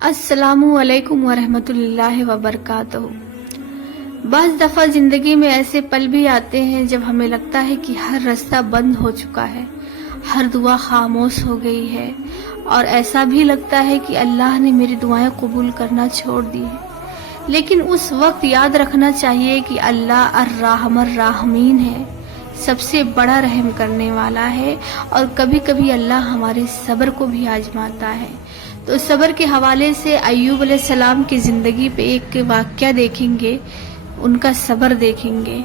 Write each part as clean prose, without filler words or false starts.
अस्सलामु अलैकुम वरहमतुल्लाहि वबरकातुहू। बस दफ़ा ज़िंदगी में ऐसे पल भी आते हैं जब हमें लगता है कि हर रास्ता बंद हो चुका है, हर दुआ खामोश हो गई है और ऐसा भी लगता है कि अल्लाह ने मेरी दुआएं कबूल करना छोड़ दी है। लेकिन उस वक्त याद रखना चाहिए कि अल्लाह अर्रहमान राहमीन है, सबसे बड़ा रहम करने वाला है और कभी कभी अल्लाह हमारे सब्र को भी आजमाता है। तो सब्र के हवाले से अय्यूब अलैहिस्सलाम की ज़िंदगी पे एक वाक़या देखेंगे, उनका सब्र देखेंगे।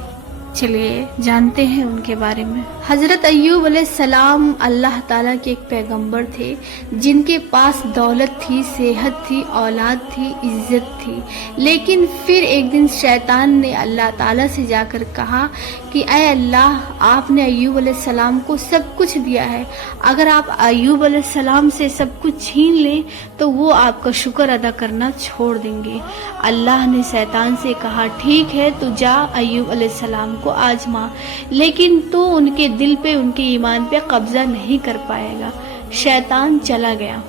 चलिए जानते हैं उनके बारे में। हज़रत अय्यूब अलैहिस्सलाम अल्लाह ताला के एक पैगंबर थे जिनके पास दौलत थी, सेहत थी, औलाद थी, इज्जत थी। लेकिन फिर एक दिन शैतान ने अल्लाह ताला से जाकर कहा कि ऐ अल्लाह, आपने अय्यूब अलैहिस्सलाम को सब कुछ दिया है, अगर आप अय्यूब अलैहिस्सलाम से सब कुछ छीन लें तो वो आपका शुक्र अदा करना छोड़ देंगे। अल्लाह ने शैतान से कहा, ठीक है तू जा अय्यूब अलैहिस्सलाम को आजमा, लेकिन तू उनके दिल पे, उनके ईमान पे कब्जा नहीं कर पाएगा। शैतान चला गया।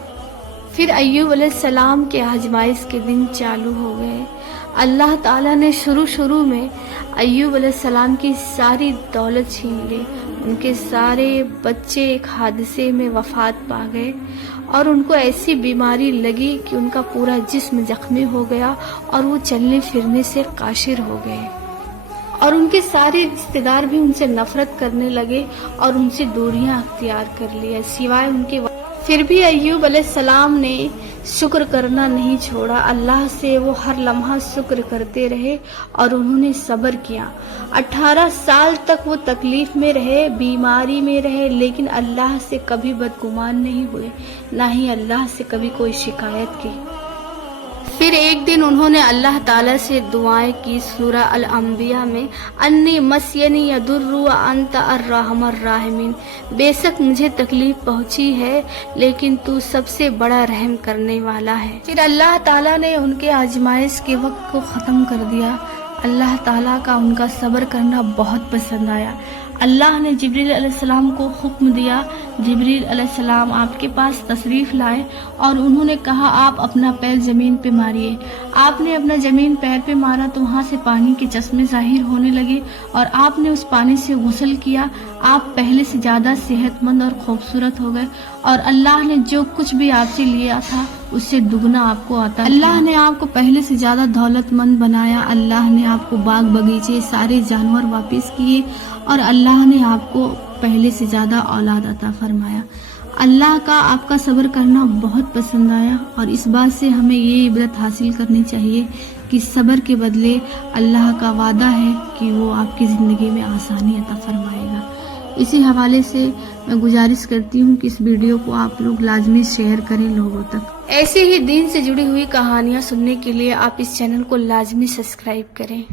फिर अय्यूब अलैहिस्सलाम के आजमाइश के दिन चालू हो गए। अल्लाह ताला ने शुरू में अय्यूब अलैहिस्सलाम की सारी दौलत छीन ली। उनके सारे बच्चे एक हादसे में वफात पा गए और उनको ऐसी बीमारी लगी कि उनका पूरा जिस्म जख्मी हो गया और वो चलने फिरने से काशिर हो गए और उनके सारे रिश्तेदार भी उनसे नफरत करने लगे और उनसे दूरियां अख्तियार कर लिया सिवाय उनके। फिर भी अय्यूब अलैहिस्सलाम ने शुक्र करना नहीं छोड़ा। अल्लाह से वो हर लम्हा शुक्र करते रहे और उन्होंने सब्र किया। 18 साल तक वो तकलीफ में रहे, बीमारी में रहे, लेकिन अल्लाह से कभी बदगुमान नहीं हुए, ना ही अल्लाह से कभी कोई शिकायत की। फिर एक दिन उन्होंने अल्लाह ताला से दुआएं की। सूरह अल अंबिया में अन्नी मस्यनी यदुर्रु व अंत अर्रहमान राहिमीन, बेशक मुझे तकलीफ पहुंची है लेकिन तू सबसे बड़ा रहम करने वाला है। फिर अल्लाह ताला ने उनके आजमाइश के वक्त को ख़त्म कर दिया। अल्लाह ताला का उनका सब्र करना बहुत पसंद आया। अल्लाह ने जिब्रील अलैहिस्सलाम को हुक्म दिया, जिब्रील अलैहिस्सलाम आपके पास तशरीफ़ लाए और उन्होंने कहा आप अपना पैर ज़मीन पे मारिए। आपने अपना ज़मीन पैर पे मारा तो वहाँ से पानी के चश्मे ज़ाहिर होने लगे और आपने उस पानी से गुस्ल किया। आप पहले से ज़्यादा सेहतमंद और खूबसूरत हो गए और अल्लाह ने जो कुछ भी आपसे लिया था उससे दुगना आपको आता। अल्लाह ने आपको पहले से ज़्यादा दौलतमंद बनाया। अल्लाह ने आपको बाग बगीचे, सारे जानवर वापस किए और अल्लाह ने आपको पहले से ज़्यादा औलाद अता फरमाया। अल्लाह का आपका सब्र करना बहुत पसंद आया और इस बात से हमें ये इबरत हासिल करनी चाहिए कि सब्र के बदले अल्लाह का वादा है कि वो आपकी ज़िंदगी में आसानी अता फरमाएगा। इसी हवाले से मैं गुजारिश करती हूँ कि इस वीडियो को आप लोग लाजमी शेयर करें लोगों तक। ऐसे ही दीन से जुड़ी हुई कहानियाँ सुनने के लिए आप इस चैनल को लाजमी सब्सक्राइब करें।